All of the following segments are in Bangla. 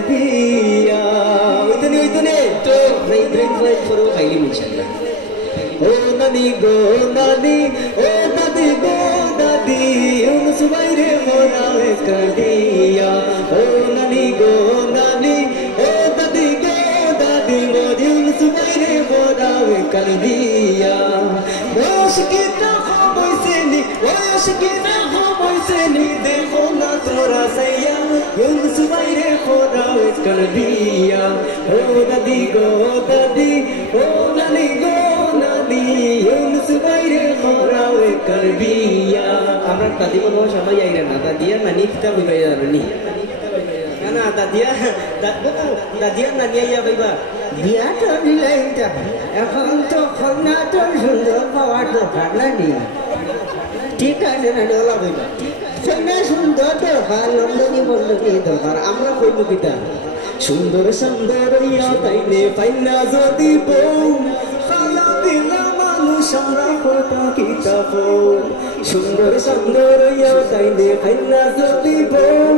qalbiya ওইতনে তো ব্রেক করো খাইলি ইনশাআল্লাহ ও নানি গো নানি ও দাদি গো দাদি ইউনুস ভাইরে মোরাওয়ে কালিয়া ও নানি গো নানি ও দাদি গো দাদি ইউনুস ভাইরে মোরাওয়ে কালিয়া ওশকিতা খবইছেনি ওশকিতা খবইছেনি দেখো না তোরা সাইয়া ইউনুস ভাইরে মোরাওয়ে কালিয়া ও দাদি গো দাদি ও নানি গো ইউনুস ভাইরে মোরাওয়ে কালবিয়া আমরা দাদি বলবো সবাই আইরা না দাদিয়া নানি কিতাব হইয়া যাবেনি না দাদিয়া নানি আইয়া ভাইবা বিয়াটা দিলাইটা এখন তো কন্যাটা সুন্দর পাওয়ার দরকার নানি ঠিক আছে না ডলা ভাইবা কন্যা সুন্দর দরকার লন্ডনী বন্ধনী দরকার আমরা কইব কিতা সুন্দর সুন্দর ইয়া তাইনে পাইনা যদি বউ খালা দিলা মানুষ আমরা কথা কিতাব সুন্দর সুন্দর ইয়া তাইনে পাইনা যদি বউ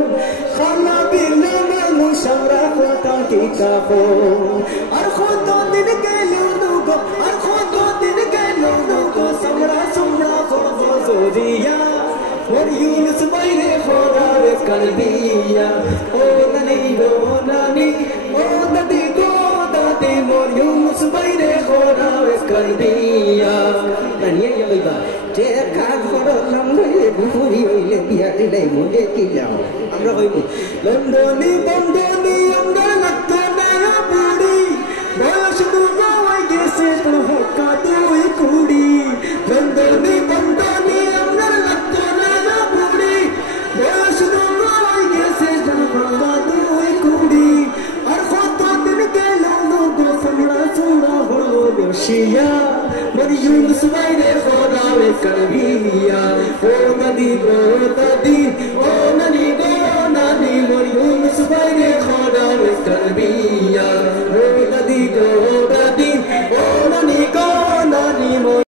খালা দিলা মানুষ আমরা কথা কিতাব আর কত দিন গেল গো আর কত দিন গেল গো আমরা সুমরা করবো জরিয়া ওর ইউনুস ভাইরে মোরাওয়ে কালবিয়া ও নানি গো নানি ও দাদি গো দাদি মোর ইউনুস ভাইরে মোরাওয়ে কালবিয়া নানি আইয়া ভাইবা দেখা করলাম রে বুড়ি হইলে বিয়া দিলাই মনে কিলাও আমরা কইব লন্ডনী বন্ধনী আমরা লাগতো না বুড়ি বয়স দুটো হয়ে গেছে তো হকা দুই কুড়ি লন্ডনী বন্ধনী আমরা লাগতো না বুড়ি বয়স দুটো হয়ে গেছে তো হকা দুই কুড়ি আর কত দিন গেল গো সামরা সুরা হলো বসিয়া মোর ইউনুস ভাইরে মোরাওয়ে কালবিয়া